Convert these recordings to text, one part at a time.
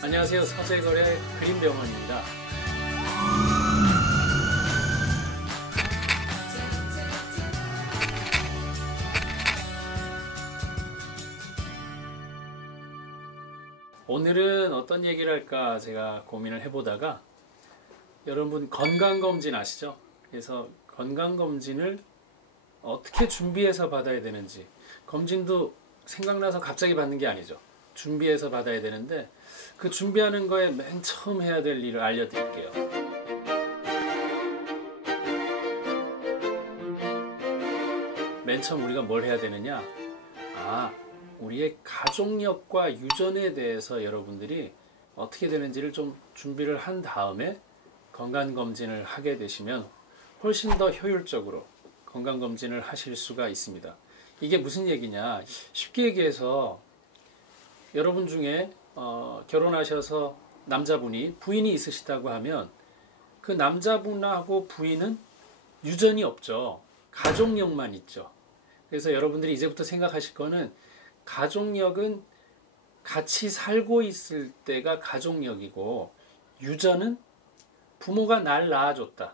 안녕하세요. 서재걸의 그림병원입니다. 오늘은 어떤 얘기를 할까 제가 고민을 해보다가 여러분 건강검진 아시죠? 그래서 건강검진을 어떻게 준비해서 받아야 되는지, 검진도 생각나서 갑자기 받는 게 아니죠. 준비해서 받아야 되는데 그 준비하는 거에 맨 처음 해야 될 일을 알려드릴게요. 맨 처음 우리가 뭘 해야 되느냐? 우리의 가족력과 유전에 대해서 여러분들이 어떻게 되는지를 좀 준비를 한 다음에 건강검진을 하게 되시면 훨씬 더 효율적으로 건강검진을 하실 수가 있습니다. 이게 무슨 얘기냐? 쉽게 얘기해서 여러분 중에 결혼하셔서 남자분이 부인이 있으시다고 하면 그 남자분하고 부인은 유전이 없죠. 가족력만 있죠. 그래서 여러분들이 이제부터 생각하실 거는 가족력은 같이 살고 있을 때가 가족력이고 유전은 부모가 날 낳아줬다.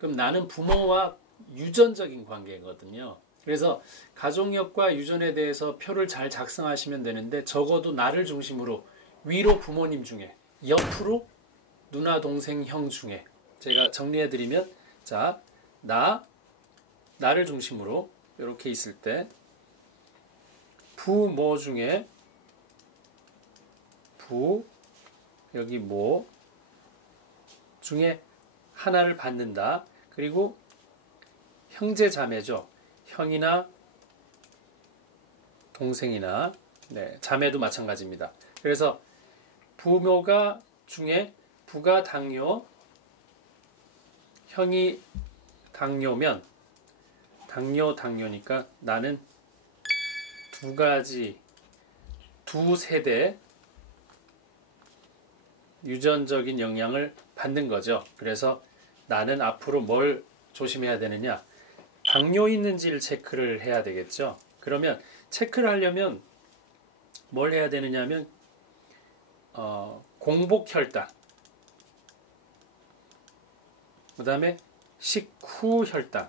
그럼 나는 부모와 유전적인 관계거든요. 그래서 가족력과 유전에 대해서 표를 잘 작성하시면 되는데 적어도 나를 중심으로 위로 부모님 중에 옆으로 누나 동생 형 중에 제가 정리해드리면 나를 중심으로 이렇게 있을 때 부모 중에 여기 모 중에 하나를 받는다. 그리고 형제 자매죠. 형이나 동생이나 자매도 마찬가지입니다. 그래서 부모가 중에 부가 당뇨, 형이 당뇨면 당뇨니까 나는 두 세대 유전적인 영향을 받는 거죠. 그래서 나는 앞으로 뭘 조심해야 되느냐? 당뇨 있는지를 체크를 해야 되겠죠. 그러면 체크를 하려면 뭘 해야 되느냐면 공복혈당, 그 다음에 식후혈당,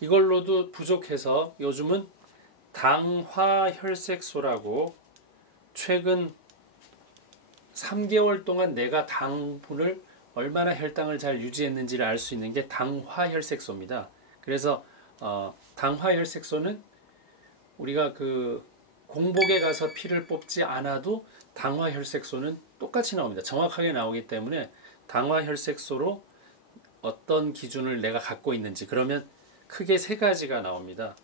이걸로도 부족해서 요즘은 당화혈색소라고 최근 3개월 동안 내가 당분을 얼마나 혈당을 잘 유지했는지를 알 수 있는 게 당화혈색소입니다. 그래서 당화혈색소는 우리가 그 공복에 가서 피를 뽑지 않아도 당화혈색소는 똑같이 나옵니다. 정확하게 나오기 때문에 당화혈색소로 어떤 기준을 내가 갖고 있는지, 그러면 크게 세 가지가 나옵니다.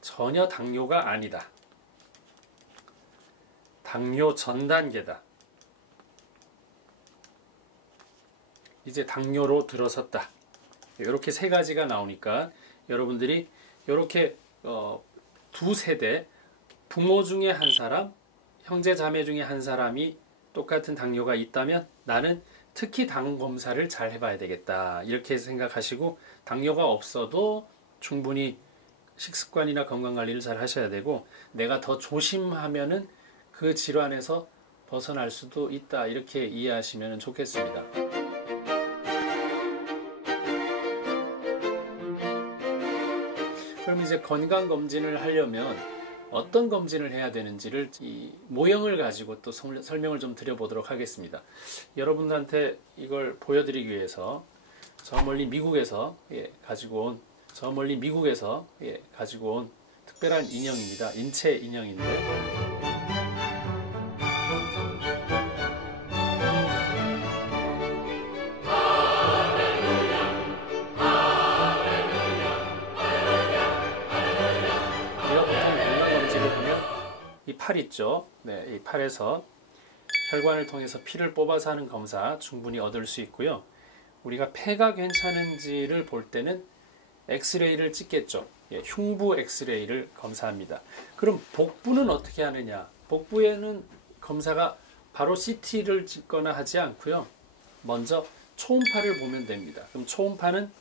전혀 당뇨가 아니다. 당뇨 전 단계다. 이제 당뇨로 들어섰다. 이렇게 세 가지가 나오니까 여러분들이 이렇게 두 세대, 부모 중에 한 사람, 형제 자매 중에 한 사람이 똑같은 당뇨가 있다면 나는 특히 당 검사를 잘 해봐야 되겠다. 이렇게 생각하시고 당뇨가 없어도 충분히 식습관이나 건강관리를 잘 하셔야 되고 내가 더 조심하면은 그 질환에서 벗어날 수도 있다. 이렇게 이해하시면 좋겠습니다. 그럼 이제 건강검진을 하려면 어떤 검진을 해야 되는지를 이 모형을 가지고 또 설명을 좀 드려보도록 하겠습니다. 여러분들한테 이걸 보여드리기 위해서 저 멀리 미국에서 가지고 온 특별한 인형입니다. 인체 인형인데 이 팔 있죠. 이 팔에서 혈관을 통해서 피를 뽑아서 하는 검사 충분히 얻을 수 있고요. 우리가 폐가 괜찮은지를 볼 때는 엑스레이를 찍겠죠. 흉부 엑스레이를 검사합니다. 그럼 복부는 어떻게 하느냐? 복부에는 검사가 바로 CT를 찍거나 하지 않고요. 먼저 초음파를 보면 됩니다. 그럼 초음파는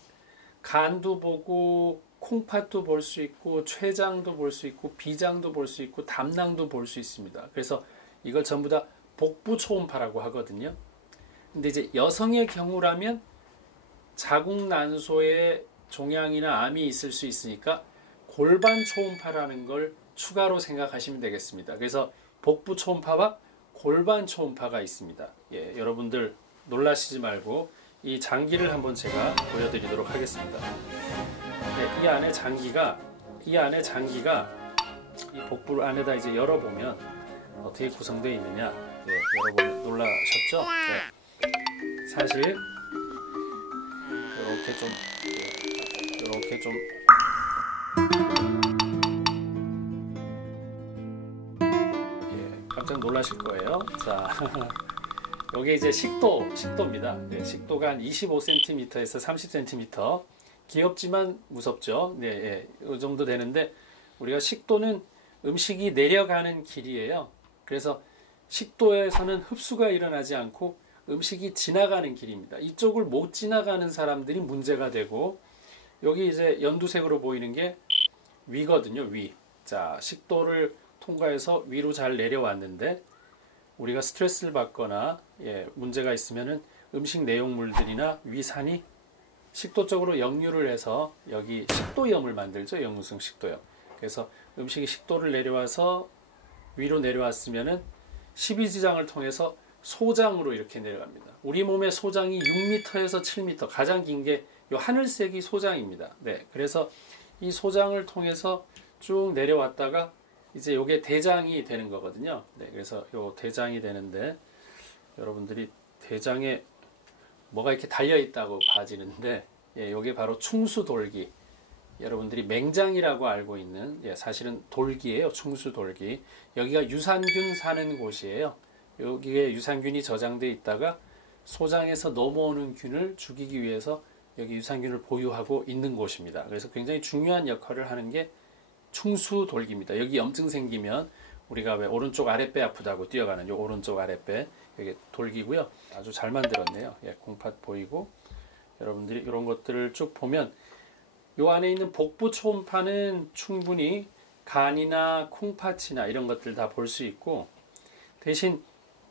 간도 보고 콩팥도 볼 수 있고 췌장도 볼 수 있고 비장도 볼 수 있고 담낭도 볼 수 있습니다. 그래서 이걸 전부 다 복부 초음파라고 하거든요. 근데 이제 여성의 경우라면 자궁 난소에 종양이나 암이 있을 수 있으니까 골반 초음파라는 걸 추가로 생각하시면 되겠습니다. 그래서 복부 초음파와 골반 초음파가 있습니다. 예, 여러분들 놀라시지 말고 이 장기를 한번 제가 보여드리도록 하겠습니다. 네, 이 안에 장기가 이 복부 안에다 이제 열어보면 어떻게 구성되어 있느냐, 예, 열어보면 놀라셨죠? 네. 사실 이렇게 좀 예, 깜짝 놀라실 거예요. 자, 여기 이제 식도입니다. 네, 식도가 한 25cm에서 30cm. 귀엽지만 무섭죠. 네, 예, 이 정도 되는데 우리가 식도는 음식이 내려가는 길이에요. 그래서 식도에서는 흡수가 일어나지 않고 음식이 지나가는 길입니다. 이쪽을 못 지나가는 사람들이 문제가 되고, 여기 이제 연두색으로 보이는 게 위거든요. 위. 자, 식도를 통과해서 위로 잘 내려왔는데 우리가 스트레스를 받거나 예, 문제가 있으면은 음식 내용물들이나 위산이 식도 쪽으로 역류를 해서 여기 식도염을 만들죠. 역류성 식도염. 그래서 음식이 식도를 내려와서 위로 내려왔으면은 십이지장을 통해서 소장으로 이렇게 내려갑니다. 우리 몸의 소장이 6m에서 7m, 가장 긴 게 이 하늘색이 소장입니다. 네, 그래서 이 소장을 통해서 쭉 내려왔다가 이제 이게 대장이 되는 거거든요. 네, 그래서 요 대장이 되는데 여러분들이 대장에 뭐가 이렇게 달려 있다고 봐지는데, 예, 요게 바로 충수돌기. 여러분들이 맹장이라고 알고 있는, 예, 사실은 돌기예요. 충수돌기. 여기가 유산균 사는 곳이에요. 여기에 유산균이 저장돼 있다가 소장에서 넘어오는 균을 죽이기 위해서 여기 유산균을 보유하고 있는 곳입니다. 그래서 굉장히 중요한 역할을 하는 게 충수돌기입니다. 여기 염증 생기면 우리가 왜 오른쪽 아랫배 아프다고 뛰어가는 요 오른쪽 아랫배, 여기 돌기고요. 아주 잘 만들었네요. 예, 공팥 보이고, 여러분들이 이런 것들을 쭉 보면 요 안에 있는 복부 초음파는 충분히 간이나 콩팥이나 이런 것들 다 볼 수 있고, 대신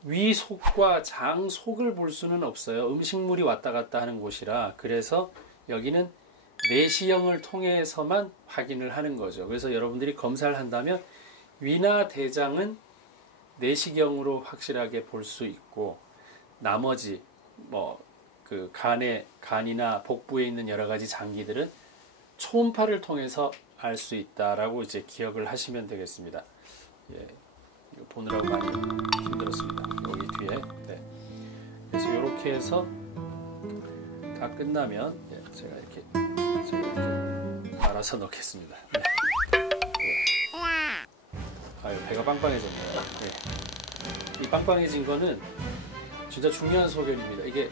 위 속과 장 속을 볼 수는 없어요. 음식물이 왔다 갔다 하는 곳이라. 그래서 여기는 내시경을 통해서만 확인을 하는 거죠. 그래서 여러분들이 검사를 한다면 위나 대장은 내시경으로 확실하게 볼 수 있고, 나머지 그 간이나 복부에 있는 여러 가지 장기들은 초음파를 통해서 알 수 있다라고 이제 기억을 하시면 되겠습니다. 예, 이거 보느라고 많이 힘들었습니다. 여기 뒤에. 네. 그래서 이렇게 해서 다 끝나면, 예, 제가 이렇게 말아서 넣겠습니다. 네. 아유, 배가 빵빵해졌네요. 네. 이 빵빵해진 거는 진짜 중요한 소견입니다. 이게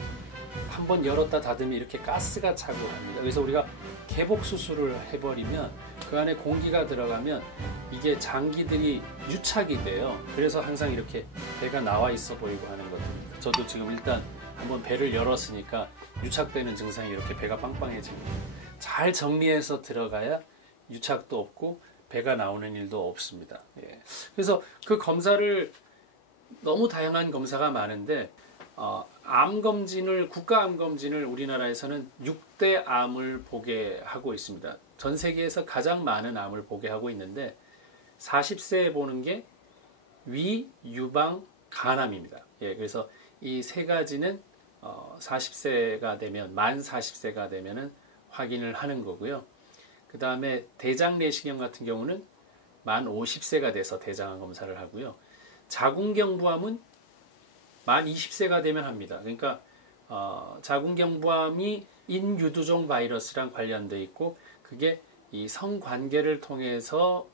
한번 열었다 닫으면 이렇게 가스가 차고 합니다. 그래서 우리가 개복 수술을 해버리면 그 안에 공기가 들어가면 이게 장기들이 유착이 돼요. 그래서 항상 이렇게 배가 나와 있어 보이고 하는 겁니다. 저도 지금 일단 한번 배를 열었으니까 유착되는 증상이 이렇게 배가 빵빵해집니다. 잘 정리해서 들어가야 유착도 없고 배가 나오는 일도 없습니다. 예. 그래서 그 검사를, 너무 다양한 검사가 많은데 암검진을, 국가암검진을 우리나라에서는 6대 암을 보게 하고 있습니다. 전 세계에서 가장 많은 암을 보게 하고 있는데 40세에 보는 게 위, 유방, 간암입니다. 예, 그래서 이 세 가지는 40세가 되면, 만 40세가 되면은 확인을 하는 거고요. 그 다음에 대장 내시경 같은 경우는 만 50세가 돼서 대장암 검사를 하고요. 자궁경부암은 만 20세가 되면 합니다. 그러니까 자궁경부암이 인유두종 바이러스랑 관련되어 있고, 그게 이 성관계를 통해서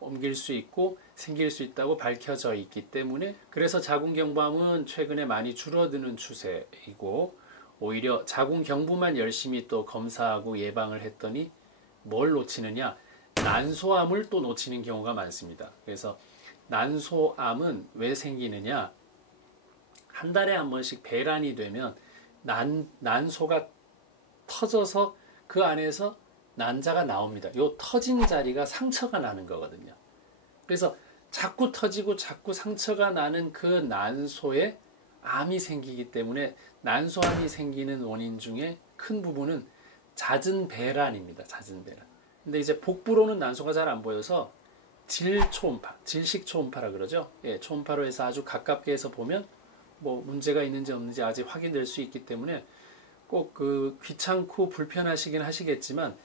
옮길 수 있고 생길 수 있다고 밝혀져 있기 때문에, 그래서 자궁경부암은 최근에 많이 줄어드는 추세이고, 오히려 자궁경부만 열심히 또 검사하고 예방을 했더니 뭘 놓치느냐, 난소암을 또 놓치는 경우가 많습니다. 그래서 난소암은 왜 생기느냐, 한 달에 한 번씩 배란이 되면 난소가 터져서 그 안에서 난자가 나옵니다. 요 터진 자리가 상처가 나는 거거든요. 그래서 자꾸 터지고 자꾸 상처가 나는 그 난소에 암이 생기기 때문에 난소암이 생기는 원인 중에 큰 부분은 잦은 배란입니다. 잦은 배란. 근데 이제 복부로는 난소가 잘 안 보여서 질초음파, 질식초음파라 그러죠. 예, 초음파로 해서 아주 가깝게 해서 보면 뭐 문제가 있는지 없는지 아직 확인될 수 있기 때문에 꼭 그 귀찮고 불편하시긴 하시겠지만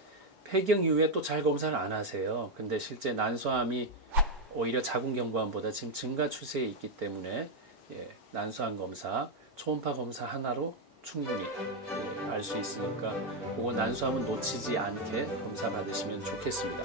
폐경 이후에 또 잘 검사를 안 하세요. 근데 실제 난소암이 오히려 자궁경부암보다 지금 증가 추세에 있기 때문에 예, 난소암 검사, 초음파 검사 하나로 충분히 예, 알 수 있으니까 그거 난소암은 놓치지 않게 검사 받으시면 좋겠습니다.